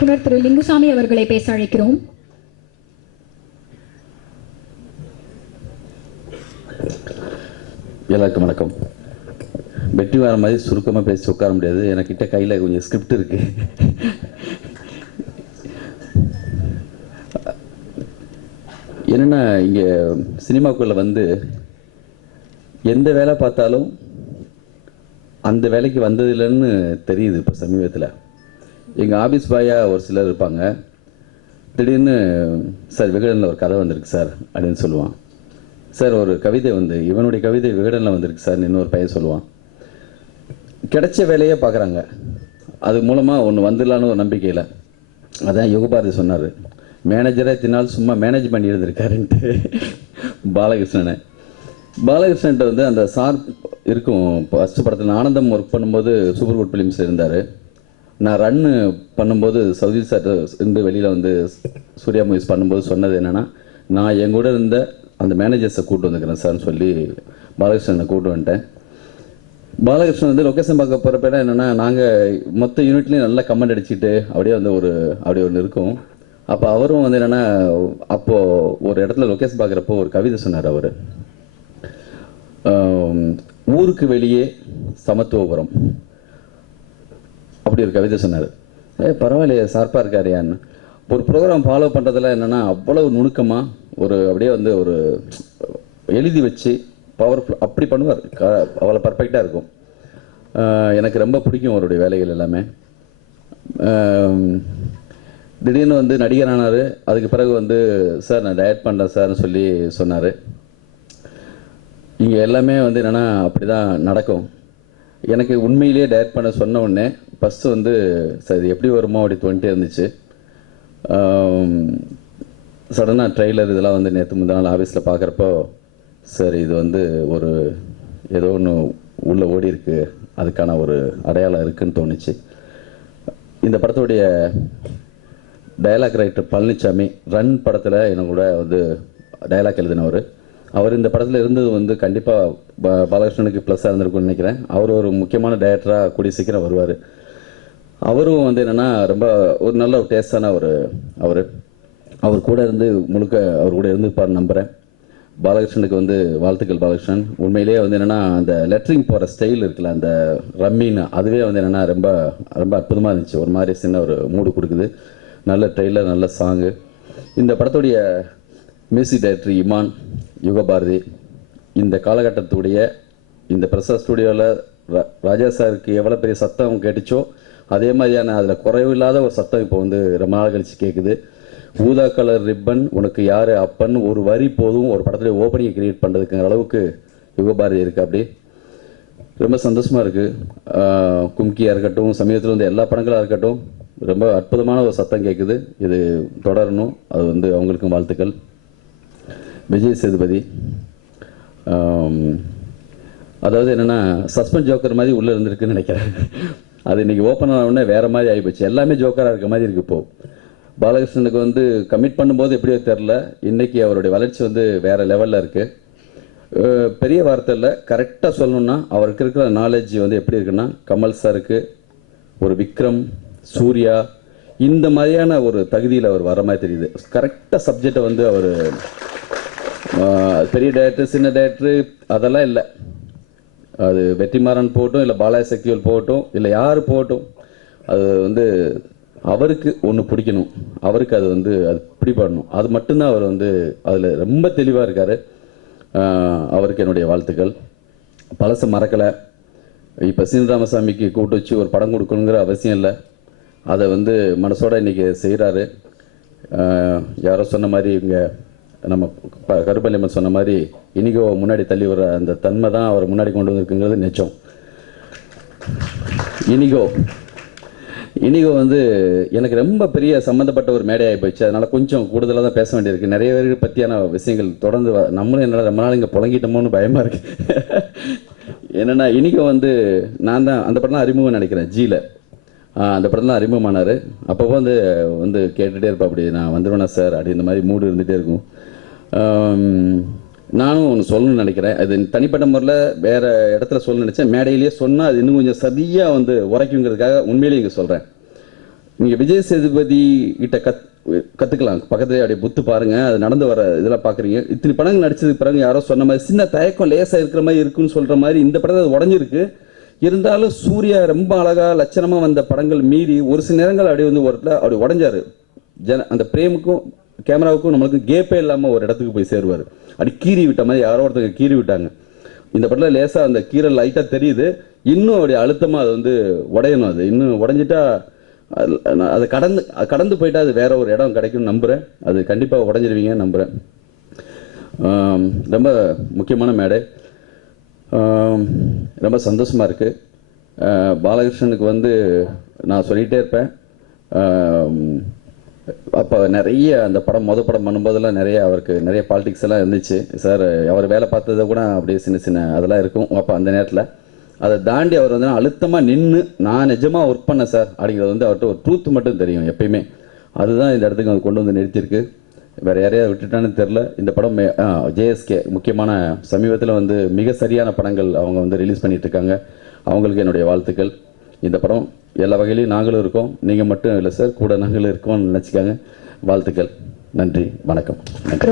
திரு லிங்குசாமி அவர்களை பேச அழைக்கிறோம். எல்லாருக்கும் வணக்கம். வெற்றி வர மாதிரி சுருக்கமாக பேசி உட்கார முடியாது. எனக்கிட்ட கையில் கொஞ்சம் ஸ்கிரிப்ட் இருக்கு. என்னென்னா, இங்கே சினிமாக்குள்ளே வந்து எந்த வேலை பார்த்தாலும் அந்த வேலைக்கு வந்ததில்லைன்னு தெரியுது. இப்போ சமீபத்தில் எங்கள் ஆஃபீஸ் பாயாக ஒரு சிலர் இருப்பாங்க. திடீர்னு சார் விகடனில் ஒரு கதை வந்திருக்கு சார் அப்படின்னு சொல்லுவான். சார் ஒரு கவிதை வந்து இவனுடைய கவிதை விகடனில் வந்திருக்கு சார் இன்னொரு பையன் சொல்லுவான். கிடைச்ச வேலையே பார்க்குறாங்க. அது மூலமாக ஒன்று வந்துடலான்னு ஒரு நம்பிக்கையில். அதான் யுகபாரதி சொன்னார், மேனேஜரே தினால் சும்மா மேனேஜ் பண்ணி இருந்திருக்காருன்ட்டு. பாலகிருஷ்ணன்ட்ட வந்து அந்த சார் இருக்கும். ஃபஸ்ட்டு படத்தில் ஆனந்தம் ஒர்க் பண்ணும்போது சூப்பர் குட் ஃபிலிம்ஸில் இருந்தார். நான் ரன்னு பண்ணும்போது சவுதி சார் இருந்து வெளியில் வந்து சூர்யா மூவிஸ் பண்ணும்போது சொன்னது என்னென்னா, நான் என் கூட இருந்த அந்த மேனேஜர்ஸை கூப்பிட்டு வந்துக்கிறேன் சார்னு சொல்லி பாலகிருஷ்ணனை கூப்பிட்டு வந்துட்டேன். பாலகிருஷ்ணன் வந்து லொக்கேஷன் பார்க்க போகிறப்ப என்னென்னா, நாங்கள் மொத்த யூனிட்லேயும் நல்லா கமெண்ட் அடிச்சுட்டு அப்படியே வந்து அப்படி ஒன்று இருக்கும். அப்போ அவரும் வந்து என்னென்னா, அப்போது ஒரு இடத்துல லொக்கேஷன் பார்க்குறப்போ ஒரு கவிதை சொன்னார். அவர் ஊருக்கு வெளியே சமத்துவபுரம் அப்படி ஒரு கவிதை சொன்னார். பரவாயில்லையே சார்பாக இருக்காரியான்னு. ஒரு ப்ரோக்ராம் ஃபாலோ பண்ணுறதுல என்னென்னா, அவ்வளவு நுணுக்கமாக அப்படியே வந்து எழுதி வச்சு பவர்ஃபுல் அப்படி பண்ணுவார். அவ்வளோ பர்ஃபெக்டாக இருக்கும். எனக்கு ரொம்ப பிடிக்கும் அவருடைய வேலைகள் எல்லாமே. திடீர்னு வந்து நடிகர் ஆனார். அதுக்கு பிறகு வந்து சார் நான் டயட் பண்ணுறேன் சார்னு சொல்லி சொன்னார். இங்கே எல்லாமே வந்து என்னென்னா அப்படி தான் நடக்கும். எனக்கு உண்மையிலேயே டயட் பண்ண சொன்ன உடனே ஃபஸ்ட்டு வந்து சார் இது எப்படி வருமோ அப்படி தோண்டிட்டே இருந்துச்சு. சடனாக ட்ரெய்லர் இதெல்லாம் வந்து நேற்று முந்தின நாள் ஆஃபீஸில் பார்க்குறப்போ, சார் இது வந்து ஏதோ ஒன்று உள்ளே ஓடி இருக்கு, அதுக்கான ஒரு அடையாளம் இருக்குதுன்னு தோணுச்சு. இந்த படத்துடைய டயலாக் ரைட்டர் பழனிசாமி ரன் படத்தில் எனக்கு கூட வந்து டயலாக் எழுதினவர். அவர் இந்த படத்தில் இருந்தது வந்து கண்டிப்பாக பாலகிருஷ்ணனுக்கு ப்ளஸ்ஸாக இருந்திருக்கும்னு நினைக்கிறேன். அவர் ஒரு முக்கியமான டைரக்டராக கூடிய சீக்கிரம் வருவார். அவரும் வந்து என்னென்னா ரொம்ப ஒரு நல்ல ஒரு டேஸ்டான அவர் கூட இருந்து முழுக்க அவர் கூட இருந்துப்பார் நம்புகிறேன். பாலகிருஷ்ணனுக்கு வந்து வாழ்த்துக்கள். பாலகிருஷ்ணன் உண்மையிலேயே வந்து என்னென்னா, அந்த லெட்டரிங் போகிற ஸ்டைல் இருக்குல்ல, அந்த ரம்மின்னு, அதுவே வந்து என்னென்னா ரொம்ப ரொம்ப அற்புதமாக இருந்துச்சு. ஒரு மாதிரி சின்ன ஒரு மூடு கொடுக்குது. நல்ல ட்ரெய்லர், நல்ல சாங்கு. இந்த படத்துடைய மியூசிக் டைரக்டர் இமான், யுகபாரதி. இந்த காலகட்டத்துடைய இந்த பிரசாத் ஸ்டுடியோவில் ராஜா சாருக்கு எவ்வளோ பெரிய சத்தம் கேட்டுச்சோ அதே மாதிரியான அதில் குறைவில்லாத ஒரு சத்தம் இப்போ வந்து ரொம்ப நாள் கழிச்சு கேட்குது. ஊதா கலர் ரிப்பன் உனக்கு யார் அப்பன் ஒரு வரி போதும் ஒரு படத்துடைய ஓப்பனிங்கை கிரியேட் பண்ணுறதுக்குங்கிற அளவுக்கு யுகபாரதி இருக்குது. அப்படி ரொம்ப சந்தோஷமாக இருக்குது. கும்கியாக இருக்கட்டும், சமீபத்தில் வந்து எல்லா படங்களாக இருக்கட்டும், ரொம்ப அற்புதமான ஒரு சத்தம் கேட்குது. இது தொடரணும். அது வந்து அவங்களுக்கும் வாழ்த்துக்கள். விஜய் சேதுபதி அதாவது என்னென்னா, சஸ்பென்ஸ் ஜோக்கர் மாதிரி உள்ளே இருந்திருக்குன்னு நினைக்கிறேன். அது இன்றைக்கி ஓப்பன் ஆனவுடனே வேறு மாதிரி ஆகிப்போச்சு. எல்லாமே ஜோக்கராக இருக்க மாதிரி இருக்குது. இப்போது பாலகிருஷ்ணனுக்கு வந்து கமிட் பண்ணும்போது எப்படியோ தெரில, இன்றைக்கி அவருடைய வளர்ச்சி வந்து வேறு லெவலில் இருக்குது. பெரிய வார்த்தையில் கரெக்டாக சொல்லணுன்னா, அவருக்கு இருக்கிற நாலேஜ் வந்து எப்படி இருக்குன்னா, கமல் சாருக்கு, ஒரு விக்ரம், சூர்யா, இந்த மாதிரியான ஒரு தகுதியில் அவர் வர மாதிரி தெரியுது. கரெக்டாக சப்ஜெக்டை வந்து அவர் பெரிய டைரக்டர் சின்ன டைரக்டரு அதெல்லாம் இல்லை. அது வெற்றிமாறன் போகட்டும், இல்லை பாலாஜி சக்திவேல் போகட்டும், இல்லை யார் போகட்டும், அது வந்து அவருக்கு ஒன்று பிடிக்கணும், அவருக்கு அது வந்து அது பிடிபடணும். அது மட்டும்தான் அவர் வந்து அதில் ரொம்ப தெளிவாக இருக்கார். அவருக்கு என்னுடைய வாழ்த்துக்கள். பழசை மறக்கலை. இப்போ சீனிராமசாமிக்கு கூப்பிட்டு வச்சு ஒரு படம் கொடுக்கணுங்கிற அவசியம் இல்லை. அதை வந்து மனசோட இன்றைக்கி செய்கிறாரு. யாரோ சொன்ன மாதிரி இங்கே நம்ம கருப்பள்ளியம்மன் சொன்ன மாதிரி இனிகோ முன்னாடி தள்ளி வர அந்த தன்மை தான் அவர் முன்னாடி கொண்டு வந்திருக்குங்கிறது நிச்சயம். இனிகோ வந்து எனக்கு ரொம்ப பெரிய சம்மந்தப்பட்ட ஒரு மேடையாகி போச்சு. அதனால் கொஞ்சம் கூடுதலாக தான் பேச வேண்டியிருக்கு. நிறைய பேருக்கு பற்றியான விஷயங்கள் தொடர்ந்து நம்மளும் என்னால் ரொம்ப நாள் இங்கே புழங்கிட்டோமோன்னு பயமாக இருக்குது. என்னென்னா, இனிகோ வந்து நான் தான் அந்த படம்லாம் அறிமுகம் நினைக்கிறேன். ஜியில் அந்த படம்லாம் அறிமுகமானார். அப்பப்போ வந்து கேட்டுகிட்டே இருப்பேன், அப்படி நான் வந்துடுவேனா சார் அப்படி இந்த மாதிரி மூடு இருந்துகிட்டே இருக்கும். நானும் ஒன்று சொல்லணும்னு நினைக்கிறேன். அது தனிப்பட்ட முறையில் வேறு இடத்துல சொல்லணும்னு நினச்சேன். மேடையிலேயே சொன்னால் அது இன்னும் கொஞ்சம் சரியாக வந்து உரைக்குங்கிறதுக்காக உண்மையிலேயே இங்கே சொல்கிறேன். நீங்கள் விஜய் சேதுபதி கிட்ட கற்றுக்கலாம். பக்கத்துலேயே அப்படியே புத்து பாருங்கள், அது நடந்து வர இதெல்லாம் பார்க்குறீங்க. இத்தனை படங்கள் நடிச்சதுக்கு பிறகு யாரோ சொன்ன மாதிரி சின்ன தயக்கம் லேசாக இருக்கிற மாதிரி இருக்குன்னு சொல்கிற மாதிரி இந்த படத்தை அது உடஞ்சிருக்கு. இருந்தாலும் சூர்யா ரொம்ப அழகாக லட்சணமாக வந்த படங்கள் மீறி ஒரு சில நேரங்கள் அப்படியே வந்து ஒரு இடத்துல அப்படி உடஞ்சாரு. அந்த பிரேமுக்கும் கேமராவுக்கும் நம்மளுக்கு கேப்பே இல்லாமல் ஒரு இடத்துக்கு போய் சேருவார். அப்படி கீறி விட்ட மாதிரி யாரோ ஒருத்தங்க கீறி விட்டாங்க. இந்த படத்தில் லேசாக அந்த கீரல் லைட்டாக தெரியுது. இன்னும் அப்படி அழுத்தமாக அது வந்து உடையணும். அது இன்னும் உடஞ்சிட்டா அது கடந்து போயிட்டா அது வேற ஒரு இடம் கிடைக்கும்னு நம்புகிறேன். அது கண்டிப்பாக உடஞ்சிருவீங்க நம்புகிறேன். ரொம்ப முக்கியமான மேடை, ரொம்ப சந்தோஷமாக இருக்குது. பாலகிருஷ்ணனுக்கு வந்து நான் சொல்லிகிட்டே இருப்பேன். அப்போ நிறைய அந்த படம் படம் பண்ணும்போதெல்லாம் அவருக்கு நிறைய பாலிடிக்ஸ் எல்லாம் இருந்துச்சு சார். அவர் வேலை பார்த்ததை கூட அப்படியே சின்ன அதெல்லாம் இருக்கும். அப்போ அந்த நேரத்தில் அதை தாண்டி அவர் வந்து அழுத்தமாக நின்று நான் நிஜமாக ஒர்க் பண்ணேன் சார் அப்படிங்கிறது வந்து அவர்கிட்ட ஒரு ட்ரூத் மட்டும் தெரியும் எப்பயுமே. அதுதான் இந்த இடத்துக்கு அவர் கொண்டு வந்து நிறுத்தியிருக்கு. வேறு யாரையாவது விட்டுட்டான்னு தெரில. இந்த படம் ஜேஎஸ்கே முக்கியமான சமீபத்தில் வந்து மிக சரியான படங்கள் அவங்க வந்து ரிலீஸ் பண்ணிகிட்ருக்காங்க. அவங்களுக்கு என்னுடைய வாழ்த்துக்கள். இந்த படம் எல்லா வகையிலையும் நாங்களும் இருக்கோம், நீங்கள் மட்டும் இல்லை சார், கூட நாங்களும் இருக்கோம்னு நினச்சிக்காங்க. வாழ்த்துக்கள். நன்றி, வணக்கம். நன்றி.